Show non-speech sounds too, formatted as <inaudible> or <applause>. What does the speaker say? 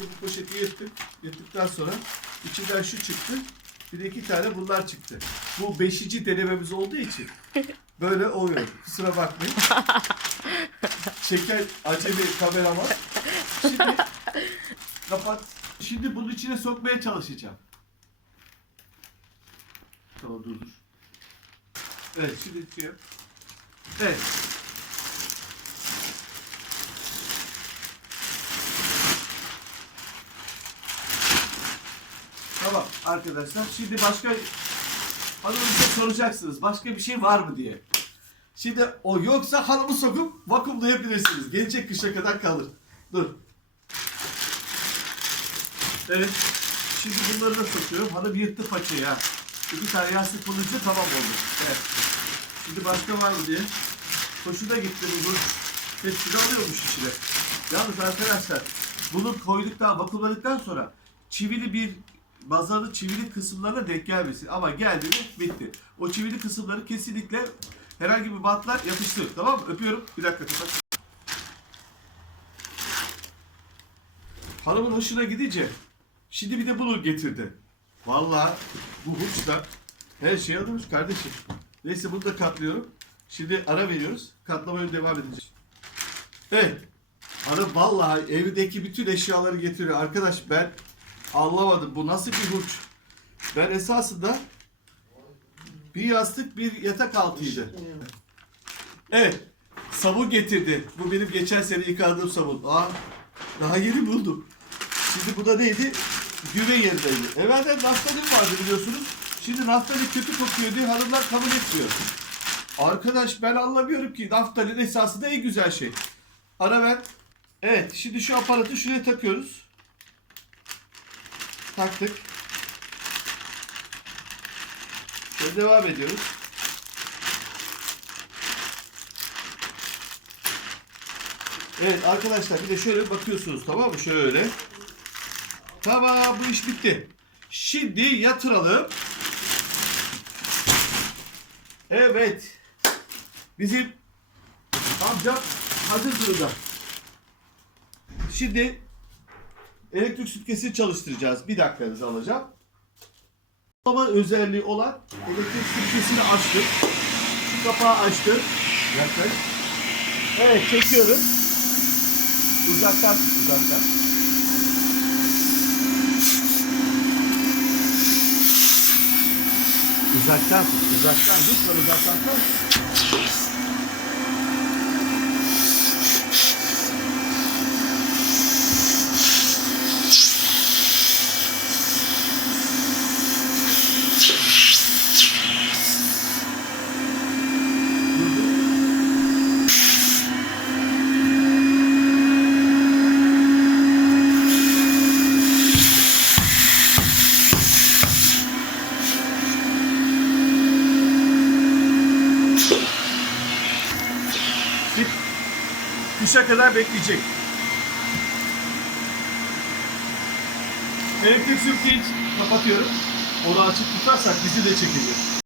Bu poşeti yırttık. Yırttıktan sonra içinden şu çıktı. Bir de iki tane bunlar çıktı. Bu beşinci denememiz olduğu için <laughs> böyle oluyor. Kusura bakmayın. Çeken acemi kameraman. Şimdi kapat. Şimdi bunun içine sokmaya çalışacağım. Tamam dur dur. Evet şimdi şey. Evet. Tamam arkadaşlar. Şimdi başka hanımınıza soracaksınız. Başka bir şey var mı diye. Şimdi o yoksa hanımı sokup vakumlayabilirsiniz. Gelecek kışa kadar kalır. Dur. Evet. Şimdi bunları da sokuyorum. Hanım yırttı paçayı ha. İki tane yastık bulunca tamam oldu. Evet. Şimdi başka var mı diye. Hoşuna gitti bu. Hepsini alıyormuş içine. Yalnız arkadaşlar bunu koyduktan, vakumladıktan sonra çivili bir bazanın çivili kısımlarına denk gelmesin. Ama geldi mi bitti. O çivili kısımları kesinlikle herhangi bir bantlar yapıştır. Tamam mı? Öpüyorum. Bir dakika kapat. Hanımın hoşuna gidince şimdi bir de bunu getirdi. Vallahi bu hurçla her şey alırmış kardeşim. Neyse bunu da katlıyorum. Şimdi ara veriyoruz. Katlamaya devam edeceğiz. Evet. Hanım vallahi evdeki bütün eşyaları getiriyor. Arkadaş ben anlamadım. Bu nasıl bir hurç? Ben esasında bir yastık bir yatak altıydı. Evet. Sabun getirdi. Bu benim geçen sene yıkadığım sabun. Aa, daha yeni buldum. Şimdi bu da neydi? Güve yerindeydi. Evvelden naftalin vardı biliyorsunuz. Şimdi naftalin kötü kokuyor diye hanımlar kabul etmiyor. Arkadaş ben anlamıyorum ki naftalin esasında en güzel şey. Ara ver. Evet şimdi şu aparatı şuraya takıyoruz. Taktık. Ve devam ediyoruz. Evet arkadaşlar bir de şöyle bakıyorsunuz tamam mı? Şöyle. Tamam bu iş bitti. Şimdi yatıralım. Evet. Bizim amcam hazır durumda. Şimdi elektrik süpürgesini çalıştıracağız. Bir dakikanızı alacağım. Baba özelliği olan elektrik süpürgesini açtık. Şu kapağı açtım. Yaklaş. Evet çekiyorum. Uzaktan uzaktan. Uzaktan uzaktan. Lütfen uzaktan tut. Kışa kadar bekleyecek. Elektrik süpürgeyi kapatıyorum. Onu açık tutarsak bizi de çekecek.